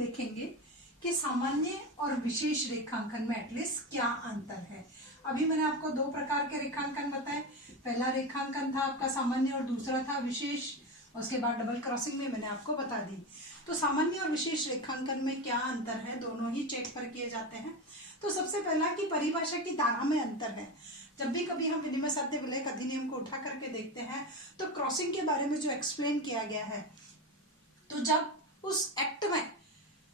देखेंगे कि सामान्य और विशेष रेखांकन में एटलीस्ट क्या अंतर है। अभी मैंने आपको दो प्रकार के रेखांकन बताए। पहला रेखांकन था आपका सामान्य और दूसरा था विशेष। उसके बाद डबल क्रॉसिंग में मैंने आपको बता दी। तो सामान्य और विशेष रेखांकन में क्या अंतर है, दोनों ही चेक पर किए जाते हैं। तो सबसे पहला कि परिभाषा की धारा में अंतर है। जब भी कभी हम विनिमय साध्य विलयक अधिनियम को उठा करके देखते हैं तो क्रॉसिंग के बारे में जो एक्सप्लेन किया गया है, तो जब उस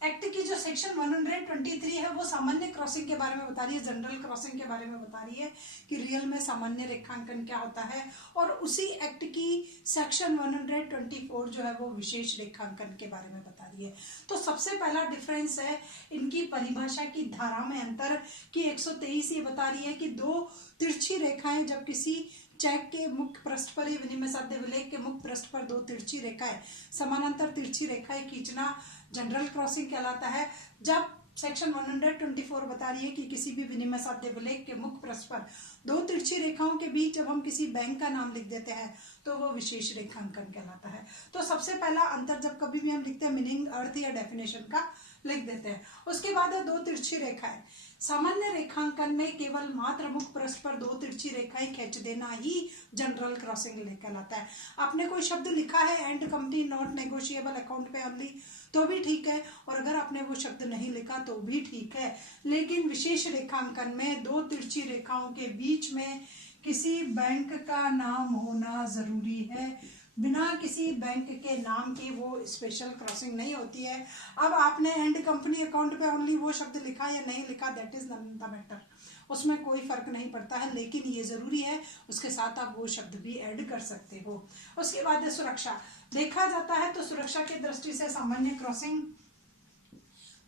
एक्ट की जो सेक्शन 123 है वो सामान्य क्रॉसिंग के बारे में बता रही है, जनरल क्रॉसिंग के बारे में बता रही है कि रियल में सामान्य रेखांकन क्या होता है, और उसी एक्ट की सेक्शन 124 जो है वो विशेष रेखांकन के बारे में बता रही है। तो सबसे पहला डिफरेंस है इनकी परिभाषा की धारा में अंतर कि 123 ये बता रही है कि दो तिरछी रेखाएं जब किसी चेक के मुख्य पृष्ठ पर या विनिमय साध्य विलेख के मुख्य पृष्ठ पर दो तिरछी रेखाएं समानांतर तिरछी रेखाएं खींचना जनरल क्रॉसिंग कहलाता है। जब सेक्शन 124 बता रही है कि किसी भी विनिमय साध्य विलेख के मुख्य पृष्ठ पर दो तिरछी रेखाओं के बीच जब हम किसी बैंक का नाम लिख देते हैं तो वो विशेष रेखांकन कहलाता है। तो सबसे पहला अंतर जब कभी भी हम लिखते हैं मीनिंग, अर्थ या डेफिनेशन का लिख देते हैं। उसके बाद है दो तिरछी रेखाएं। सामान्य रेखांकन में केवल मात्र मुख्य पृष्ठ पर दो तिरछी रेखाएं खींच देना ही जनरल क्रॉसिंग कहलाता है। आपने कोई शब्द लिखा है and company not negotiable account पे ओनली तो भी ठीक है, और अगर आपने वो शब्द नहीं लिखा तो भी ठीक है। लेकिन विशेष रेखांकन में दो तिरछी रेखाओं के बीच में किसी बैंक का नाम होना जरूरी है। बिना किसी बैंक के नाम की वो स्पेशल क्रॉसिंग नहीं होती है। अब आपने एंड कंपनी अकाउंट पे ओनली वो शब्द लिखा या नहीं लिखा, that is not the matter, उसमें कोई फर्क नहीं पड़ता है। लेकिन ये जरूरी है उसके साथ आप वो शब्द भी ऐड कर सकते हो। उसके बाद है सुरक्षा। देखा जाता है तो सुरक्षा की दृष्टि से सामान्य क्रॉसिंग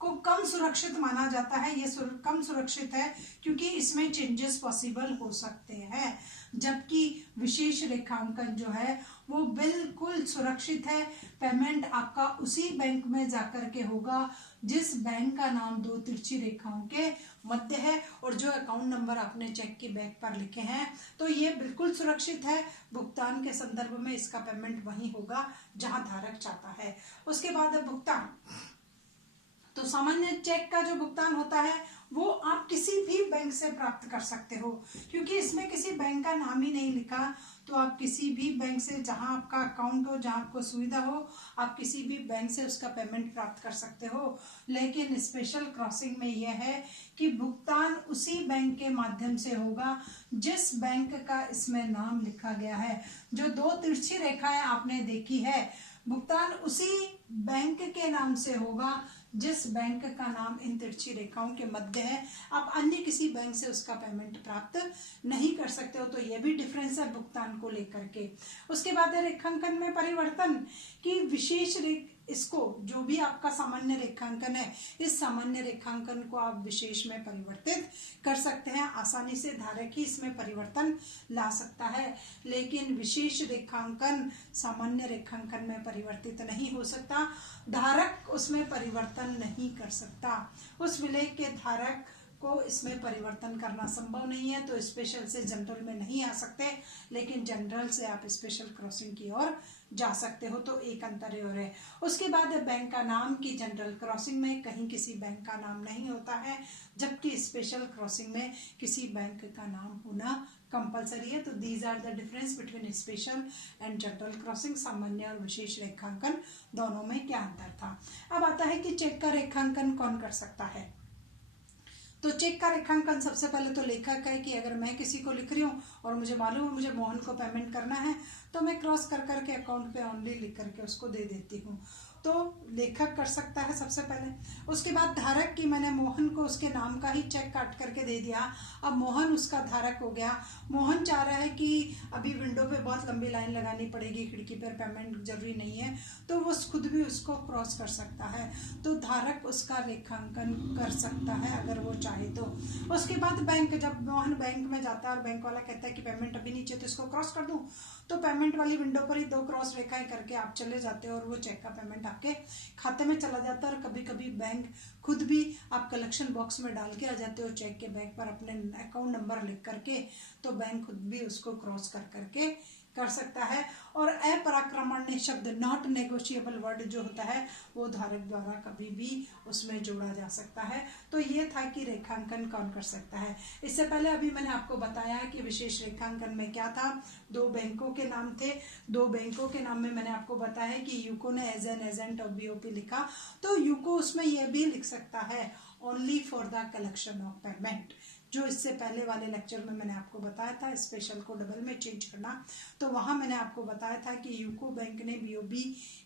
को कम सुरक्षित माना जाता है। ये कम सुरक्षित है क्योंकि इसमें चेंजेस पॉसिबल हो सकते हैं, जबकि विशेष रेखांकन जो है वो बिल्कुल सुरक्षित है। पेमेंट आपका उसी बैंक में जाकर के होगा जिस बैंक का नाम दो तिरछी रेखाओं के मध्य है और जो अकाउंट नंबर आपने चेक के बैक पर लिखे हैं, तो ये बिल्कुल सुरक्षित है। भुगतान के संदर्भ में इसका पेमेंट वहीं होगा जहां धारक चाहता है। उसके बाद है भुगतान। तो सामान्य चेक का जो भुगतान होता है वो आप किसी भी बैंक से प्राप्त कर सकते हो, क्योंकि इसमें किसी बैंक का नाम ही नहीं लिखा। तो आप किसी भी बैंक से, जहां आपका अकाउंट हो, जहां आपको सुविधा हो, आप किसी भी बैंक से उसका पेमेंट प्राप्त कर सकते हो। लेकिन स्पेशल क्रॉसिंग में यह है कि भुगतान उसी बैंक के माध्यम से होगा जिस बैंक का इसमें नाम लिखा गया है। जो दो तिरछी रेखाएं आपने देखी है, भुगतान उसी बैंक के नाम से होगा जिस बैंक का नाम इन तिरछी रेखाओं के मध्य है। आप अन्य किसी बैंक से उसका पेमेंट प्राप्त नहीं कर सकते हो। तो यह भी डिफरेंस है भुगतान को लेकर के। उसके बाद है रेखांकन में परिवर्तन की विशेष इसको जो भी आपका सामान्य रेखांकन है, इस सामान्य रेखांकन को आप विशेष में परिवर्तित कर सकते हैं। आसानी से धारक ही इसमें परिवर्तन ला सकता है, लेकिन विशेष रेखांकन सामान्य रेखांकन में परिवर्तित नहीं हो सकता। धारक उसमें परिवर्तन नहीं कर सकता। उस विलेख के धारक को इसमें परिवर्तन करना संभव नहीं है। तो स्पेशल से जनरल में नहीं आ सकते, लेकिन जनरल से आप स्पेशल क्रॉसिंग की ओर जा सकते हो। तो एक अंतर और है। उसके बाद बैंक का नाम की जनरल क्रॉसिंग में कहीं किसी बैंक का नाम नहीं होता है, जबकि स्पेशल क्रॉसिंग में किसी बैंक का नाम होना कंपलसरी है। तो these are the difference between special and general crossing. सामान्य और विशेष रेखांकन दोनों में क्या अंतर था। अब आता है कि चेक का रेखांकन कौन कर सकता है। तो चेक का रेखांकन सबसे पहले तो लेखक है कि अगर मैं किसी को लिख रही हूँ और मुझे मालूम है मुझे मोहन को पेमेंट करना है, तो मैं क्रॉस कर करके अकाउंट पे ओनली लिख करके उसको दे देती हूँ। तो लेखक कर सकता है सबसे पहले। उसके बाद धारक की मैंने मोहन को उसके नाम का ही चेक काट करके दे दिया। अब मोहन उसका धारक हो गया। मोहन चाह रहा है कि अभी विंडो पे बहुत लंबी लाइन लगानी पड़ेगी, खिड़की पर पेमेंट जरूरी नहीं है, तो वो खुद भी उसको क्रॉस कर सकता है। तो धारक उसका रेखांकन कर सकता है अगर वो चाहे तो। उसके बाद बैंक, जब मोहन बैंक में जाता है और बैंक वाला कहता है कि पेमेंट अभी नीचे तो इसको क्रॉस कर दूं, तो पेमेंट वाली विंडो पर ही दो क्रॉस रेखाएं करके आप चले जाते हो और वो चेक का पेमेंट आपके खाते में चला जाता है। और कभी कभी बैंक खुद भी आप कलेक्शन बॉक्स में डाल के आ जाते हो चेक के बैग पर अपने अकाउंट नंबर लिख करके, तो बैंक खुद भी उसको क्रॉस कर करके कर सकता है। और अपराक्रमण्य शब्द नॉट नेगोशिएबल वर्ड जो होता है वो धारक द्वारा कभी भी उसमें जोड़ा जा सकता है। तो ये था कि रेखांकन कौन कर सकता है। इससे पहले अभी मैंने आपको बताया कि विशेष रेखांकन में क्या था, 2 बैंकों के नाम थे। 2 बैंकों के नाम में मैंने आपको बताया कि यूको ने as an agent of BOP लिखा, तो यूको उसमें यह भी लिख सकता है only for the collection of payment, जो इससे पहले वाले लेक्चर में मैंने आपको बताया था स्पेशल को डबल में चेंज करना। तो वहां मैंने आपको बताया था कि यूको बैंक ने बीओबी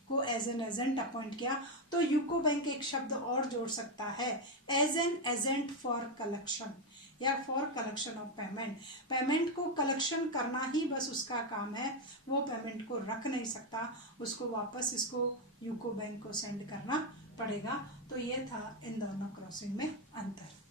को एज एन एजेंट अपॉइंट किया, तो यूको बैंक एक शब्द और जोड़ सकता है as an agent for collection या for collection of payment. Payment को कलेक्शन करना ही बस उसका काम है, वो पेमेंट को रख नहीं सकता, उसको वापस इसको यूको बैंक को सेंड करना पड़ेगा। तो ये था इन दोनों क्रॉसिंग में अंतर।